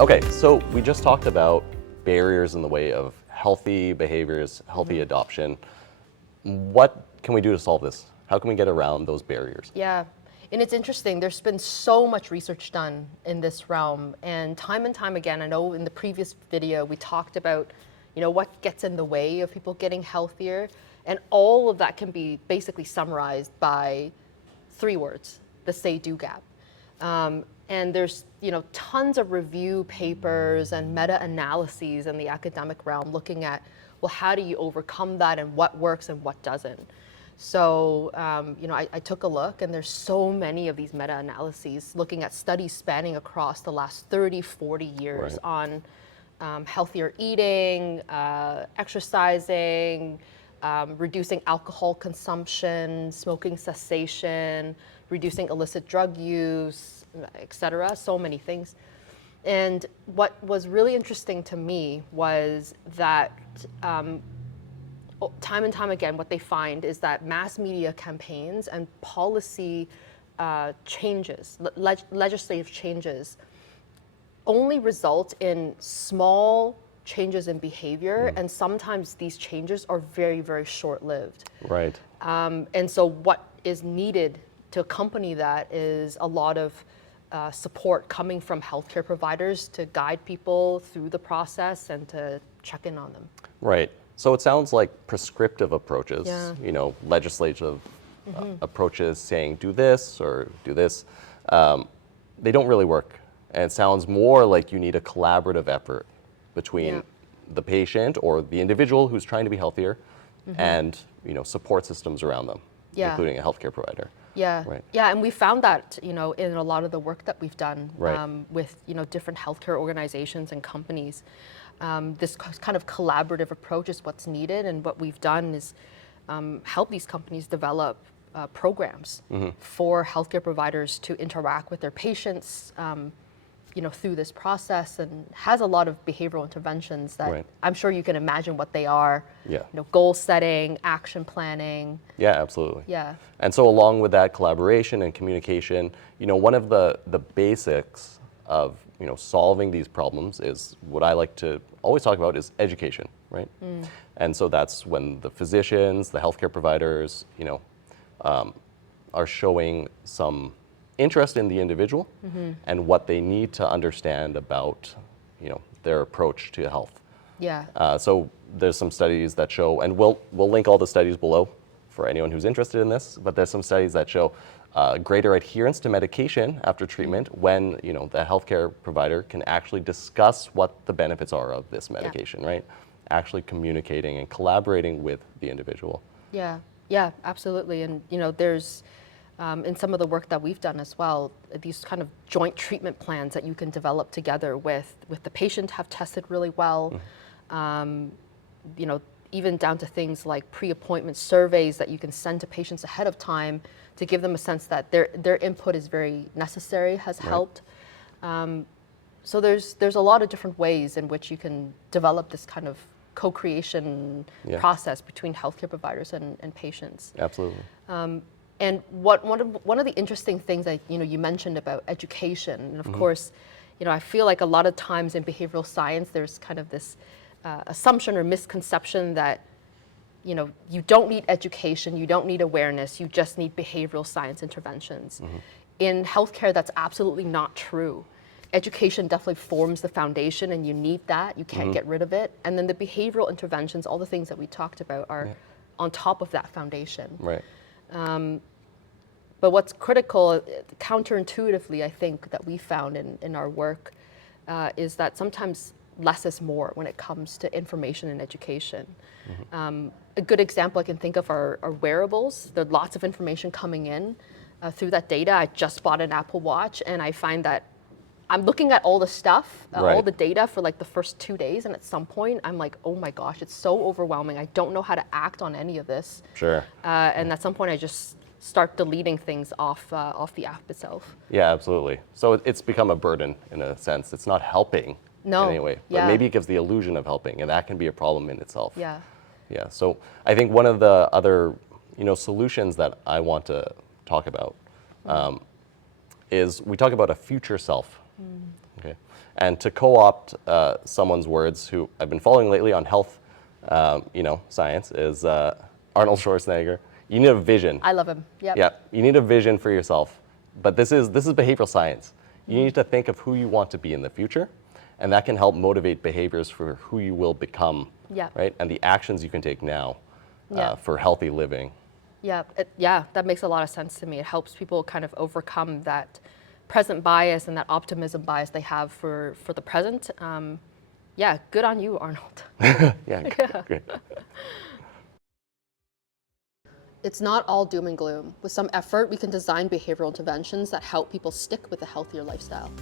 Okay, so we just talked about barriers in the way of healthy behaviors, healthy adoption. What can we do to solve this? How can we get around those barriers? Yeah, and it's interesting. There's been so much research done in this realm, and time again, I know in the previous video we talked about, what gets in the way of people getting healthier, and all of that can be basically summarized by 3 words: the say-do gap. And there's tons of review papers and meta-analyses in the academic realm looking at, well, how do you overcome that and what works and what doesn't? So, I took a look, and there's so many of these meta-analyses looking at studies spanning across the last 30, 40 years on healthier eating, exercising, reducing alcohol consumption, smoking cessation, reducing illicit drug use, etc. So many things. And what was really interesting to me was that time and time again, what they find is that mass media campaigns and policy changes, legislative changes, only result in small changes in behavior, and sometimes these changes are very, very short-lived. Right. And so what is needed to accompany that is a lot of support coming from healthcare providers to guide people through the process and to check in on them. Right. So it sounds like prescriptive approaches, Yeah. Legislative approaches saying do this or do this, they don't really work. And it sounds more like you need a collaborative effort between the patient or the individual who's trying to be healthier and support systems around them, including a healthcare provider. Yeah, Right. yeah, and we found that in a lot of the work that we've done with different healthcare organizations and companies. This kind of collaborative approach is what's needed, and what we've done is help these companies develop programs for healthcare providers to interact with their patients, through this process, and has a lot of behavioral interventions that I'm sure you can imagine what they are. Yeah. Goal setting, action planning. Yeah, absolutely. Yeah. And so along with that collaboration and communication, one of the basics of solving these problems is what I like to always talk about is education, right? And so that's when the physicians, the healthcare providers, are showing some interest in the individual and what they need to understand about their approach to health. Yeah. So there's some studies that show, and we'll link all the studies below for anyone who's interested in this, but there's some studies that show greater adherence to medication after treatment when the healthcare provider can actually discuss what the benefits are of this medication, right? Actually communicating and collaborating with the individual. Yeah, absolutely. And there's in some of the work that we've done as well, these kind of joint treatment plans that you can develop together with the patient have tested really well. Even down to things like pre-appointment surveys that you can send to patients ahead of time to give them a sense that their input is very necessary, has helped. So there's a lot of different ways in which you can develop this kind of co-creation process between healthcare providers and patients. Absolutely. And one of the interesting things that you mentioned about education, and of course, I feel like a lot of times in behavioral science there's kind of this assumption or misconception that you don't need education, you don't need awareness, you just need behavioral science interventions. In healthcare, that's absolutely not true. Education definitely forms the foundation, and you need that. You can't get rid of it. And then the behavioral interventions, all the things that we talked about, are on top of that foundation. Right. But what's critical, counterintuitively, I think, that we found in our work is that sometimes less is more when it comes to information and education. A good example I can think of are wearables. There's lots of information coming in through that data. I just bought an Apple Watch, and I find that I'm looking at all the stuff, all the data for like the first 2 days, and at some point I'm like, oh my gosh, it's so overwhelming. I don't know how to act on any of this. Sure. And at some point I just start deleting things off the app itself. Yeah, absolutely. So it's become a burden in a sense. It's not helping in any way, but maybe it gives the illusion of helping, and that can be a problem in itself. Yeah. Yeah. So I think one of the other solutions that I want to talk about is we talk about a future self. Okay. And to co-opt someone's words who I've been following lately on health, science is Arnold Schwarzenegger. You need a vision. I love him. Yep. Yeah, you need a vision for yourself. But this is behavioral science. You need to think of who you want to be in the future, and that can help motivate behaviors for who you will become, Yeah. right? And the actions you can take now Yeah. for healthy living. Yeah, that makes a lot of sense to me. It helps people kind of overcome that present bias and that optimism bias they have for the present. Yeah, good on you, Arnold. Yeah, great. It's not all doom and gloom. With some effort, we can design behavioral interventions that help people stick with a healthier lifestyle.